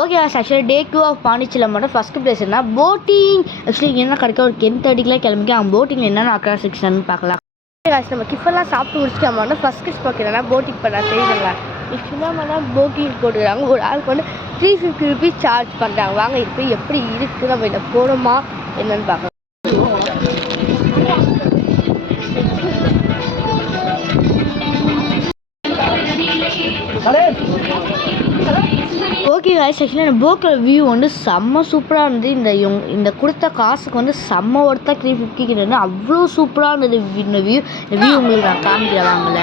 Okay actually day 2 of பாண்டிச்சேரியில் மட்டும் first place என்ன போட்டிங். ஆக்சுவலி என்ன கிடைக்கும் ஒரு 10:30 கிளம்பிக்க அவங்க போட்டிங் என்னென்ன அட்ராக்ஷன் பார்க்கலாம். நம்ம கிஃபெல்லாம் சாப்பிட்டு முடிச்சுட்டு மட்டும் ஃபஸ்ட் கிஸ் பார்க்குறேன்னா போட்டிங் பண்ண தெரியுதுங்களா. சும்மா போட்டிங் போட்டுக்கிறாங்க. ஒரு ஆளுக்கு வந்து 350 ருபீஸ் சார்ஜ் பண்ணுறாங்க. வாங்க இப்போ எப்படி இருக்குது நம்ம இதை போகணுமா என்னன்னு பார்க்கலாம். ஓகே காய்ஸ் ஆக்சுவலி அந்த போக்கில் வியூ வந்து செம்ம சூப்பராக இருந்தது. இந்த கொடுத்த காசுக்கு வந்து செம்ம ஒருத்தா 350 கிட்ட அவ்வளோ சூப்பராக இருந்தது இந்த வியூ உங்களுக்கு நான் காமிக்கிறேன் வாங்கல.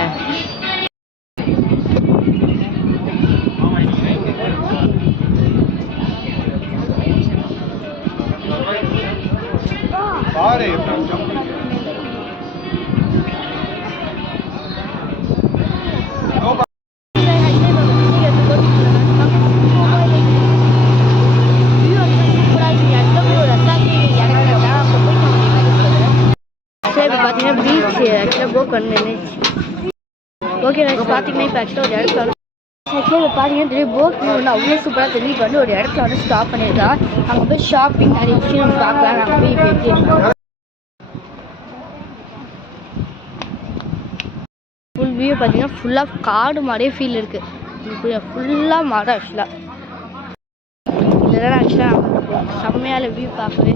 பார்த்தீங்கன்னா பீச் ஆக்சுவலாக போக் வந்து ஓகே பார்த்தீங்கன்னா இப்போ ஆக்சுவலாக ஒரு இடத்துல ஆக்சுவலாக பார்த்தீங்கன்னா தெரியும் போக் வந்து அவ்வளோ சூப்பராக தெரியும். இப்போ வந்து ஒரு இடத்துல வந்து ஸ்டாப் பண்ணியிருக்கா. அங்கே போய் ஷாப்பிங் நிறைய விஷயம் நம்ம பார்க்கலாம். நாங்கள் போய் இப்போ எப்படி ஃபுல் வியூ பார்த்தீங்கன்னா ஃபுல்லாக காடு மாதிரியே ஃபீல் இருக்குது. ஃபுல்லாக மரம் ஆக்சுவலாக இதெல்லாம் ஆக்சுவலாக செம்மையான வியூ பார்க்கவே.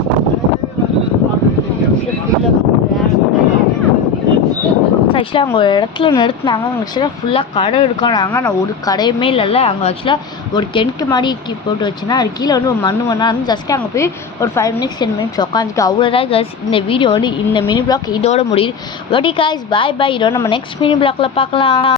ஆக்சுவலாக அவங்க ஒரு இடத்துல நிறுத்தினாங்க. அவங்க ஆக்சுவலாக ஃபுல்லாக கடை எடுக்கனாங்க. ஆனால் ஒரு கடையுமே இல்லைல்ல. அவங்க ஆக்சுவலாக ஒரு டென்ட் மாதிரி போட்டு வச்சுன்னா அது கீழே வந்து ஒரு மண்ணா இருந்து ஜஸ்ட்டு அங்கே போய் ஒரு 5 minutes 10 minutes உட்காந்துக்கு அவ்வளோதான் காய்ஸ். இந்த வீடியோ வந்து இந்த மினி பிளாக் இதோட முடியுது. ஓகே காய்ஸ் பாய் பாய். இதோட நம்ம நெக்ஸ்ட் மினி பிளாக்ல பார்க்கலாம்.